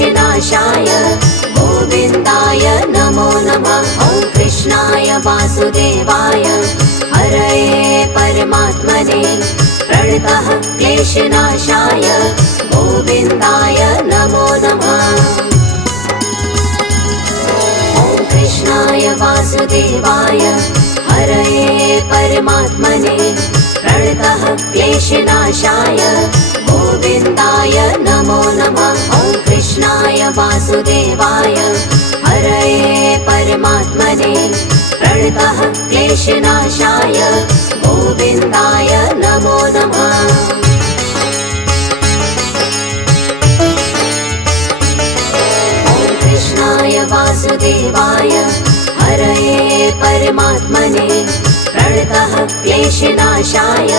क्लेशनाशाय गोविन्दाय नमो नमः। ॐ कृष्णाय वासुदेवाय हरये परमात्मने प्रणतः क्लेशनाशाय गोविन्दाय नमो नमः। ॐ कृष्णाय वासुदेवाय हरये परमात्मने प्रणतः क्लेशनाशाय गोविन्दाय नमो नमः। ॐ कृष्णाय वासुदेवाय हरये परमात्मने प्रणतः क्लेशनाशाय गोविन्दाय नमो नमः। ॐ कृष्णाय वासुदेवाय हरये परमात्मने प्रणतः क्लेशनाशाय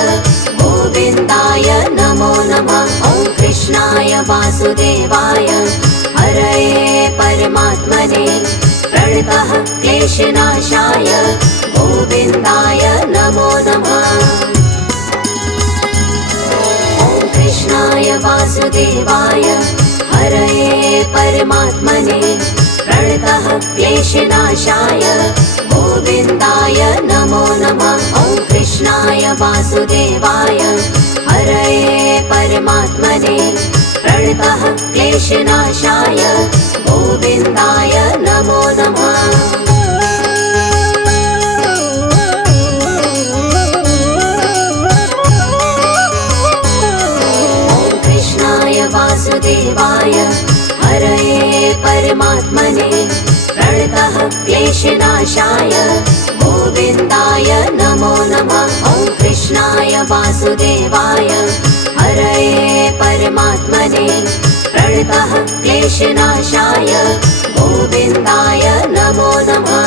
गोविन्दाय नमो नमः। ॐ कृष्णाय वासुदेवाय हरये परमात्मने प्रणतः क्लेशनाशाय गोविन्दाय नमो नमः। ॐ कृष्णाय वासुदेवाय हरये परमात्मने प्रणतः क्लेशनाशाय गोविन्दाय नमो नमः। ॐ कृष्णाय वासुदेवाय हरये परमात्मने प्रणतः क्लेशनाशाय गोविन्दाय नमो नमः। ॐ कृष्णाय वासुदेवाय हरये परमात्मने प्रणतः क्लेशनाशाय गोविन्दाय नमो नमः। ॐ कृष्णाय वासुदेवाय हरये परमात्मने प्रणतः क्लेशनाशाय गोविन्दाय नमो नमः।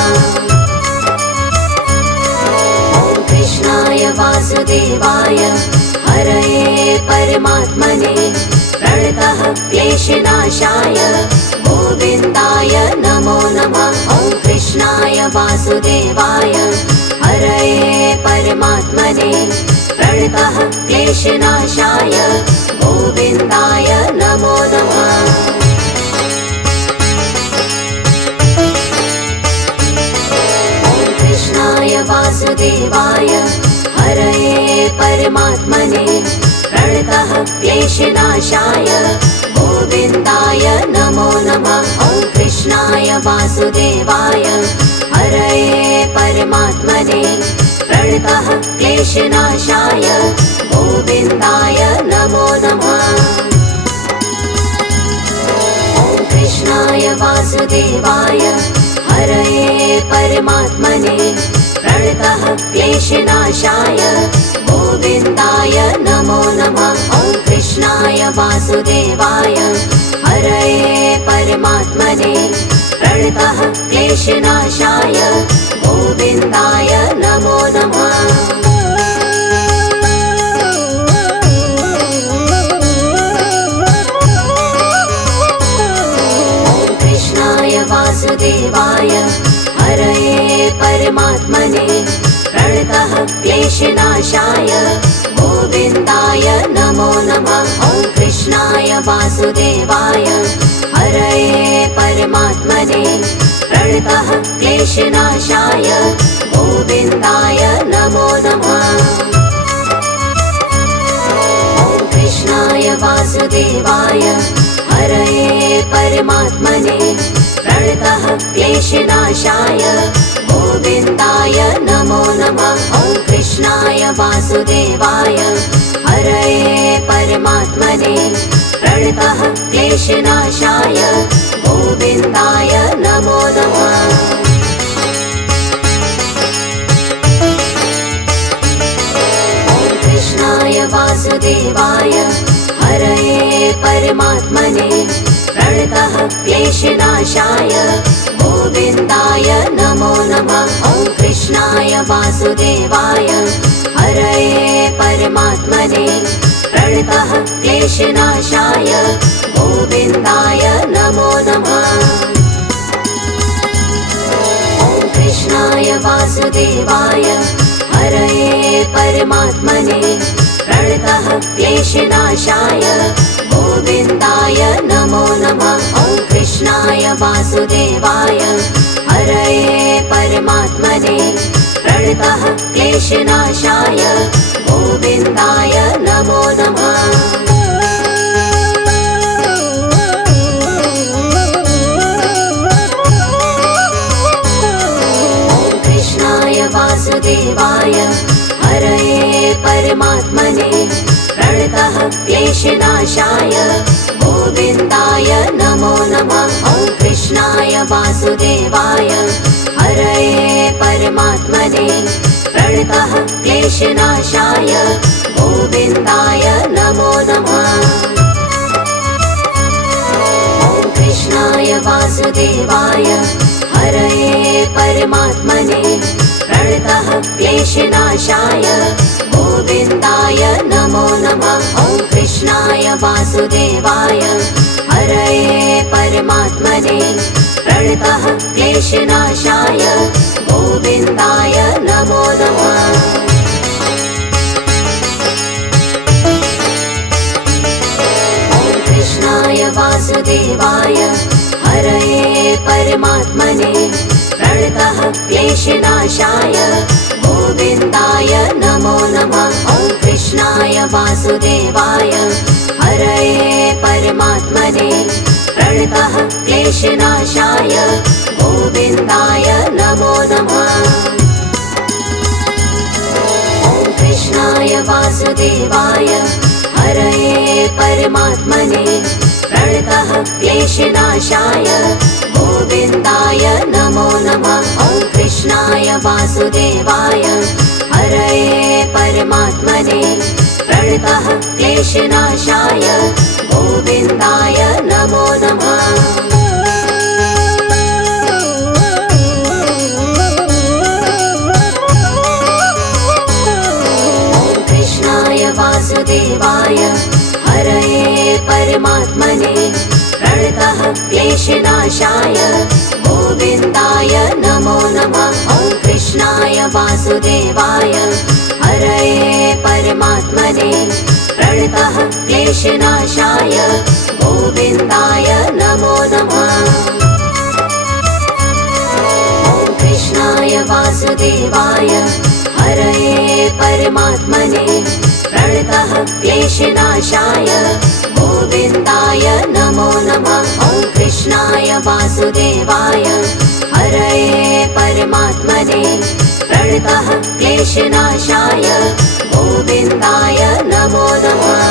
ॐ कृष्णाय वासुदेवाय हरये परमात्मने प्रणतः क्लेशनाशाय गोविन्दाय नमो नमः। ॐ कृष्णाय वासुदेवाय हरये परमात्मने प्रणतः क्लेशनाशाय गोविन्दाय नमो नमः। ॐ कृष्णाय वासुदेवाय हरये परमात्मने प्रणतः क्लेशनाशाय गोविन्दाय नमो नमः। ॐ कृष्णाय वासुदेवाय हरये परमात्मने प्रणतः क्लेशनाशाय गोविन्दाय नमो नमः। ॐ कृष्णाय वासुदेवाय हरये परमात्मने प्रणतः क्लेशनाशाय गोविन्दाय नमो नमः। ॐ कृष्णाय वासुदेवाय हरये परमात्मने प्रणतः क्लेशनाशाय गोविन्दाय नमो नमः। ॐ कृष्णाय वासुदेवाय हरये परमात्मने प्रणतः क्लेशनाशाय गोविन्दाय नमो नमः। ॐ कृष्णाय वासुदेवाय हरये परमात्मने प्रणतः क्लेशनाशाय गोविन्दाय नमो नमः। ॐ कृष्णाय वासुदेवाय हरये परमात्मने प्रणतः क्लेशनाशाय गोविन्दाय नमो नमः। ॐ कृष्णाय वासुदेवाय हरये परमात्मने प्रणतः क्लेशनाशाय गोविन्दाय नमो नमः। ॐ कृष्णाय वासुदेवाय हरये परमात्मने प्रणतः क्लेशनाशाय गोविन्दाय नमो नमः। ॐ कृष्णाय वासुदेवाय हरये परमात्मने प्रणतः क्लेशनाशाय गोविन्दाय नमो नमः। ॐ कृष्णाय वासुदेवाय हरये परमात्मने प्रणतः क्लेशनाशाय गोविन्दाय नमो नमः। ॐ वासुदेवाय हरये परमात्मने प्रणतः क्लेशनाशाय गोविन्दाय नमो नमः। वासुदेवाय हरये परमात्मने प्रणतः क्लेशनाशाय गोविन्दाय नमो नमः। ॐ कृष्णाय वासुदेवाय हरये परमात्मने प्रणतः क्लेशनाशाय गोविन्दाय नमो नमः। ॐ कृष्णाय वासुदेवाय हरये परमात्मने प्रणतः क्लेशनाशाय गोविन्दाय नमो नमः। ॐ कृष्णाय वासुदेवाय हरये परमात्मने प्रणतः क्लेशनाशाय गोविन्दाय नमो नमः। ॐ कृष्णाय वासुदेवाय हरये परमात्मने प्रणतः क्लेशनाशाय गोविन्दाय नमो नमः। ॐ कृष्णाय वासुदेवाय हरये परमात्मने प्रणतः क्लेशनाशाय गोविन्दाय नमो नमः। ॐ कृष्णाय वासुदेवाय हरये परमात्मने प्रणतः क्लेशनाशाय गोविन्दाय नमो नमः। ॐ कृष्णाय वासुदेवाय हरये परमात्मने प्रणतः क्लेशनाशाय गोविन्दाय नमो नमः। ॐ कृष्णाय वासुदेवाय हरये परमात्मने प्रणतः क्लेशनाशाय गोविन्दाय नमो नमः। ॐ कृष्णाय वासुदेवाय हरये परमात्मने प्रणतः क्लेशनाशाय गोविन्दाय नमो नमः। ॐ कृष्णाय वासुदेवाय हरये परमात्मने प्रणतः क्लेशनाशाय गोविन्दाय नमो नमः। ॐ कृष्णाय वासुदेवाय हरये परमात्मने प्रणतः क्लेशनाशाय गोविन्दाय नमो नमः।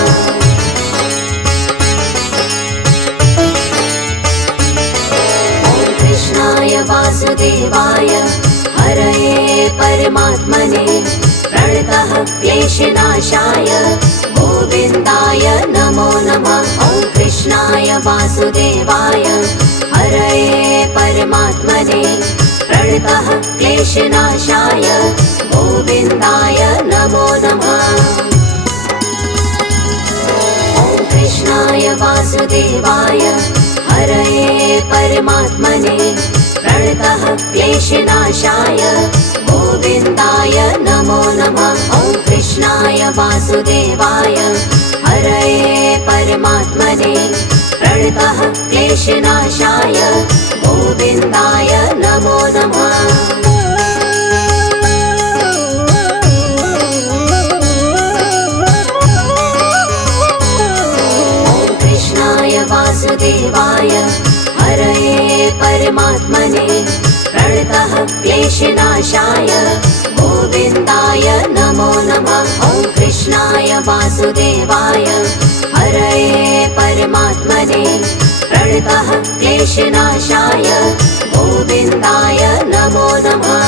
ॐ कृष्णाय वासुदेवाय हरये परमात्मने प्रणतः क्लेशनाशाय गोविन्दाय नमो नमः। ॐ कृष्णाय वासुदेवाय हरये परमात्मने प्रणतः क्लेशनाशाय गोविन्दाय नमो नमः। ॐ कृष्णाय वासुदेवाय हरये परमात्मने प्रणतः क्लेशनाशाय गोविन्दाय नमो नमः। ॐ कृष्णाय वासुदेवाय हरये परमात्मने प्रणतः क्लेशनाशाय गोविन्दाय नमो नमः। ॐ कृष्णाय वासुदेवाय हरये परमात्मने प्रणतः क्लेशनाशाय गोविन्दाय नमो नमः। ॐ कृष्णाय वासुदेवाय हरये परमात्मने प्रणतः क्लेशनाशाय गोविन्दाय नमो नमः।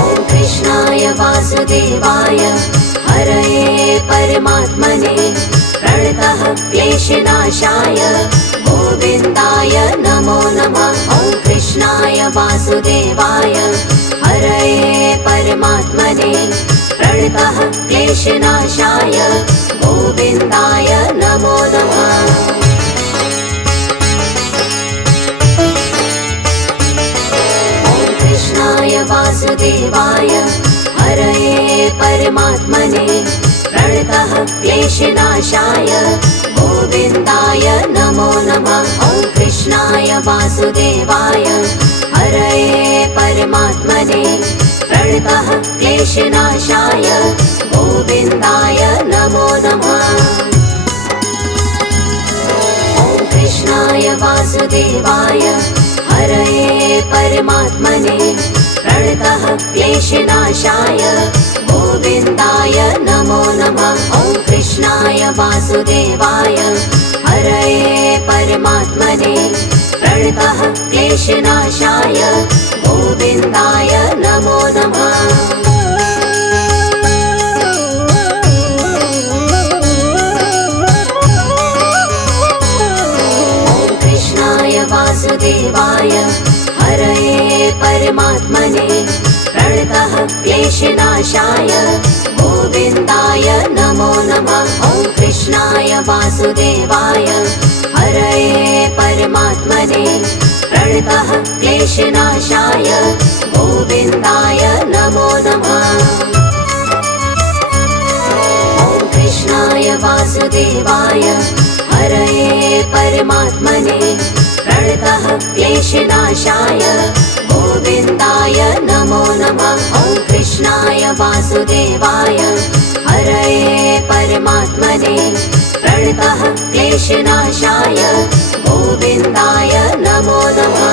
ॐ कृष्णाय वासुदेवाय हरये परमात्मने प्रणतः क्लेशनाशाय गोविन्दाय नमो नमः। ॐ कृष्णाय वासुदेवाय हरये परमात्मने प्रणतः क्लेशनाशाय गोविन्दाय नमो नमः। ॐ कृष्णाय वासुदेवाय हरये परमात्मने प्रणतः क्लेशनाशाय गोविन्दाय नमो नमः। वासुदेवाय हरये परमात्मने प्रणतः क्लेशनाशाय गोविन्दाय नमो नमः। ॐ कृष्णाय वासुदेवाय हरये परमात्मने प्रणतः क्लेशनाशाय गोविन्दाय नमो नमः। ॐ कृष्णाय वासुदेवाय हरये परमात्मने प्रणतः क्लेशनाशाय गोविन्दाय नमो नमः। ॐ कृष्णाय वासुदेवाय हरये परमात्मने प्रणतः क्लेशनाशाय गोविन्दाय नमो नमः। ॐ कृष्णाय वासुदेवाय हरये परमात्मने प्रणतः क्लेशनाशाय गोविन्दाय नमो नमः। ॐ कृष्णाय वासुदेवाय हरये परमात्मने प्रणतः क्लेशनाशाय गोविन्दाय नमो नमः। ॐ कृष्णाय वासुदेवाय हरये परमात्मने प्रणतः क्लेशनाशाय गोविन्दाय नमो नमः।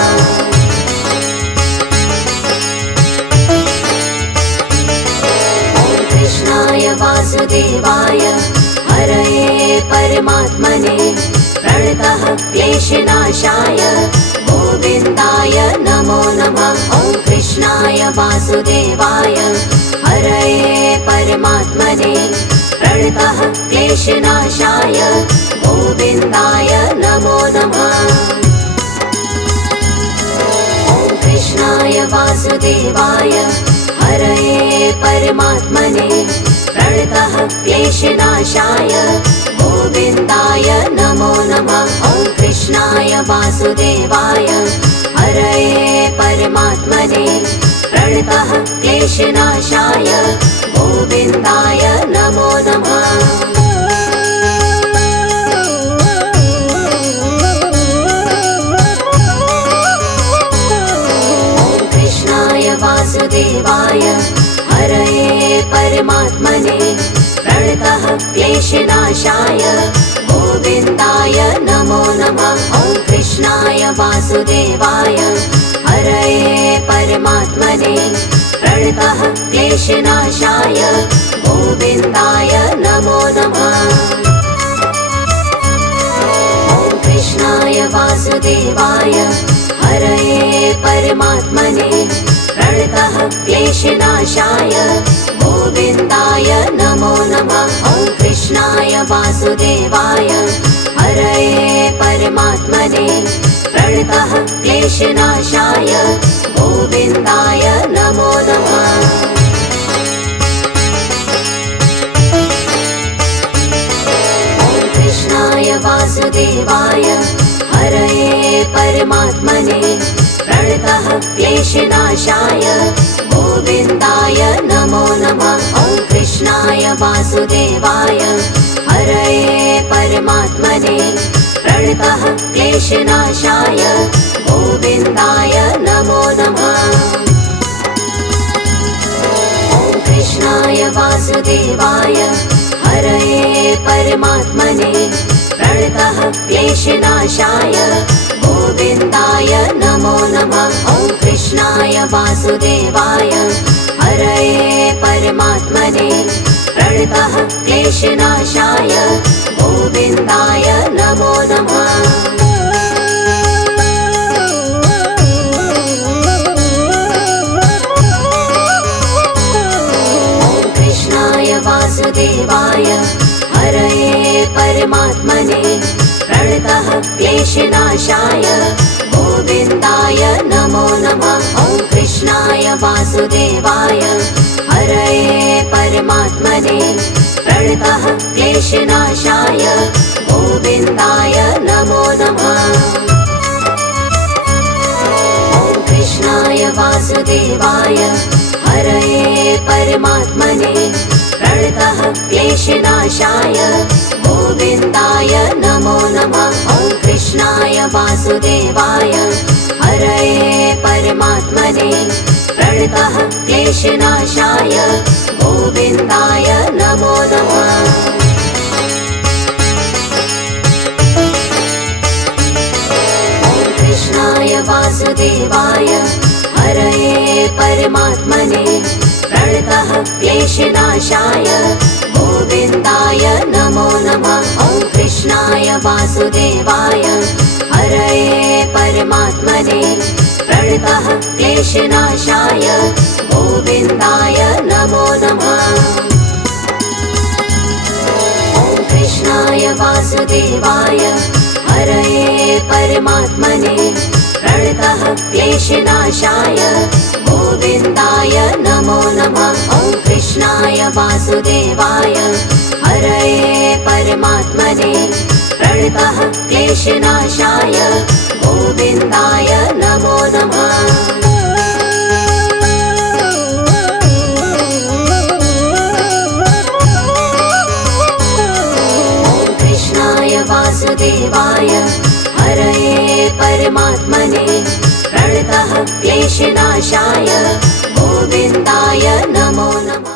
ॐ कृष्णाय वासुदेवाय हरये परमात्मने प्रणतः क्लेशनाशाय गोविन्दाय नमो नमः। ॐ कृष्णाय वासुदेवाय हरये परमात्मने प्रणतः क्लेशनाशाय गोविन्दाय नमो नमः। ॐ कृष्णाय वासुदेवाय हरये परमात्मने प्रणतः क्लेशनाशाय गोविन्दाय नमो नमः। ॐ कृष्णाय वासुदेवाय हरये परमात्मने प्रणतः क्लेशनाशाय गोविन्दाय नमो नमः। ॐ कृष्णाय वासुदेवाय हरये परमात्मने प्रणतः क्लेशनाशाय गोविन्दाय नमो नमः। ॐ कृष्णाय वासुदेवाय हरये परमात्मने प्रणतः क्लेशनाशाय गोविन्दाय नमो नमः। ॐ कृष्णाय वासुदेवाय हरये परमात्मने प्रणतः क्लेशनाशाय गोविन्दाय नमो नमः। ॐ कृष्णाय वासुदेवाय हरये परमात्मने प्रणतः क्लेशनाशाय गोविन्दाय नमो नमः। ॐ कृष्णाय वासुदेवाय हरये परमात्मने प्रणतः क्लेशनाशाय गोविन्दाय नमो नमः। ॐ कृष्णाय वासुदेवाय हरये परमात्मने प्रणतः क्लेशनाशाय गोविन्दाय नमो नमः। ॐ कृष्णाय वासुदेवाय हरये परमात्मने प्रणतः क्लेशनाशाय गोविन्दाय नमो नमः। ॐ कृष्णाय वासुदेवाय हरये परमात्मने प्रणतः क्लेशनाशाय गोविन्दाय नमो नमः। ॐ कृष्णाय वासुदेवाय हरये परमात्मने प्रणतः क्लेशनाशाय गोविन्दाय नमो नमः। ॐ कृष्णाय वासुदेवाय हरये परमात्मने प्रणतः क्लेशनाशाय गोविन्दाय नमो नमः। ॐ कृष्णाय वासुदेवाय हरये परमात्मने प्रणतः क्लेशनाशाय गोविन्दाय नमो नमः। ॐ कृष्णाय वासुदेवाय प्रणतः क्लेशनाशाय गोविन्दाय नमो नमः। कृष्णाय वासुदेवाय हरये परमात्मने प्रणतः क्लेशनाशाय गोविन्दाय नमो नमः। ॐ कृष्णाय वासुदेवाय हरये परमात्मने प्रणतः क्लेशनाशाय गोविन्दाय नमो नमः। ॐ कृष्णाय वासुदेवाय हरये परमात्मने प्रणतः क्लेशनाशाय गोविन्दाय नमो नमः। ॐ कृष्णाय वासुदेवाय हरये परमात्मने प्रणतः क्लेशनाशाय गोविन्दाय नमो नमः। वासुदेवाय हरये परमात्मने प्रणतः क्लेशनाशाय गोविन्दाय नमो नमः।